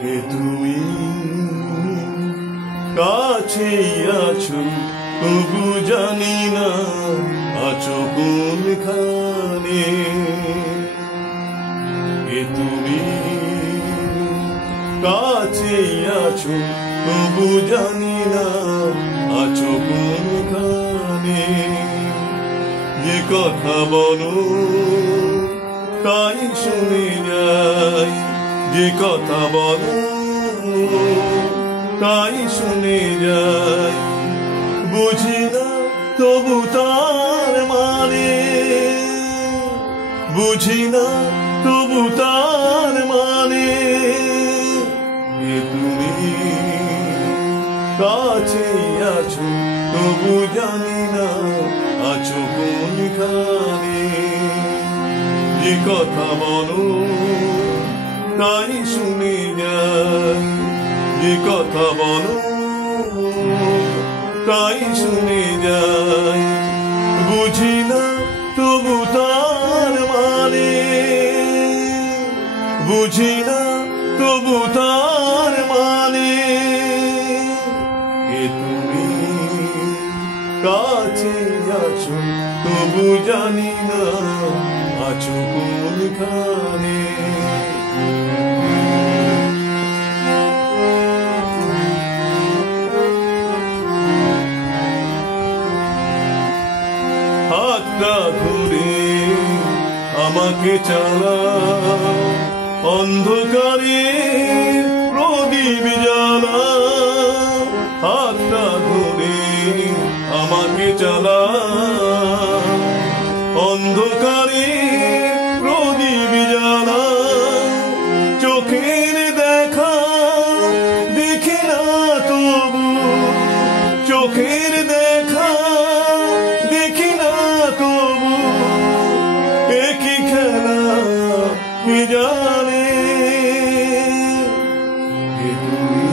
কে তুমি কাছেই আছো তবু জানি না আছো কোনখানে। কে তুমি কাছেই আছো তবু জানি না আছো কোনখানে। যে কথা বলো তাই শুনে যাই, যে কথা বলো তাই শুনে যাই। বুঝি না তবু তার মানে, বুঝি না তবু তার মানে। কে তুমি কাছে আছো তবু জানি না আছো কোনখানে। যে কথা বলো তাই শুনে যাই, যে কথা বলো তাই শুনে যাই। বুঝি না তবু তার মানে, বুঝি না তবু তার মানে। কে তুমি কাছে আছো তবু জানি না আছো কোনখানে। হাতটা ধরে আমাকে চালাও, অন্ধকারে প্রদীপ জ্বালাও। হাতটা ধরে আমাকে চালাও, অন্ধকারে প্রদীপ জ্বালাও। চোখের দেখা দেখি না তবু, চোখের দেখা দেখি না তবু। একই খেলা কে জানে। কে তুমি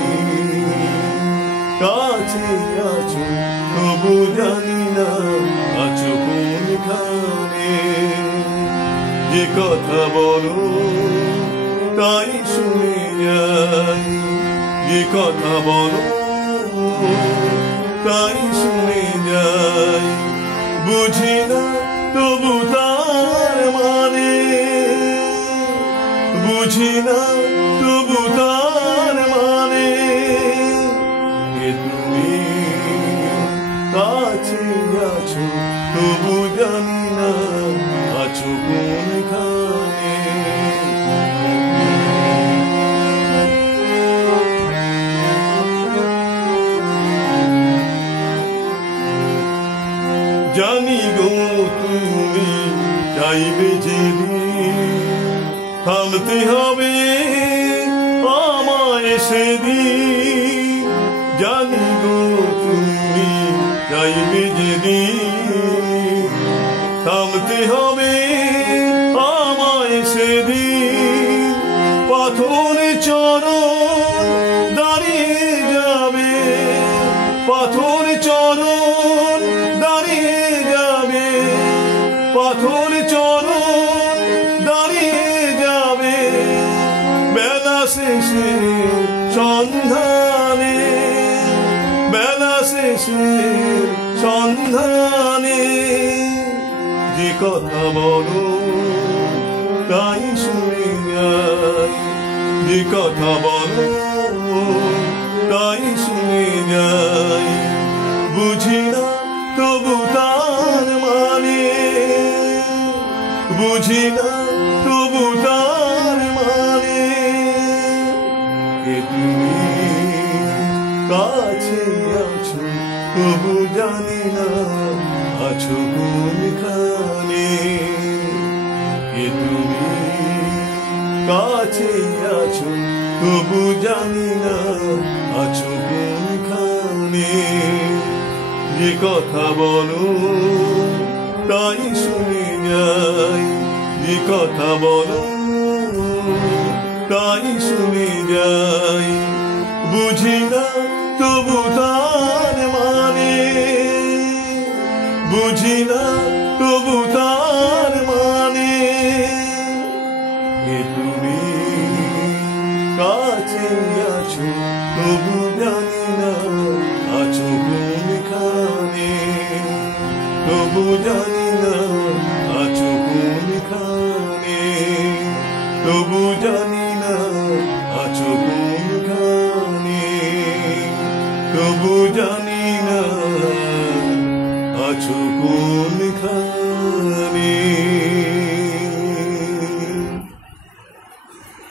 কাছে আছো তবু জানি না আছো কোনখানে। যে কথা বলো তাই শুনে যাই, যে কথা বলো তাই শুনে যাই। বুঝি না তবু তার মানে, বুঝি না তবু তার মানে। কে তুমি কাছে আছো তবু জানি না আছো কোনখানে। জানি গো তুমি চাইবে যেদিন, থামতে হবে আমায় সেদিন। জানি গো তুমি চাইবে যেদিন, থামতে হবে আমায় সেদিন। পাথর চরণ দাঁড়িয়ে যাবে, পাথর চরণ দাঁড়িয়ে যাবে। পাথর চরণ দাঁড়িয়ে যাবে। বেলা শেষে সন্ধানে, বেলা শেষে সন্ধানে। যে কথা বলো তাই শুনে যাই, যে কথা বলো তাই শুনে যাই। বুঝি না তবু তার মানে, বুঝি না তবু তার মানে। কে তুমি কাছে আছো তবু জানি না আছো কোনখানে। কে তুমি কাছে আছো তবু জানি না আছো কোনখানে। যে কথা বলো তাই শুনে যাই, যে কথা বলো তাই শুনে যাই। বুঝি না তবু তার মানে, বুঝি না তবু তার মানে। কে তুমি কাছে কাছে আছো তবু জানি না আছো কোনখানে, তবু জানি না আছো কোনখানে, তবু জানি না আছো কোনখানে, তবু জানি না আছো কোন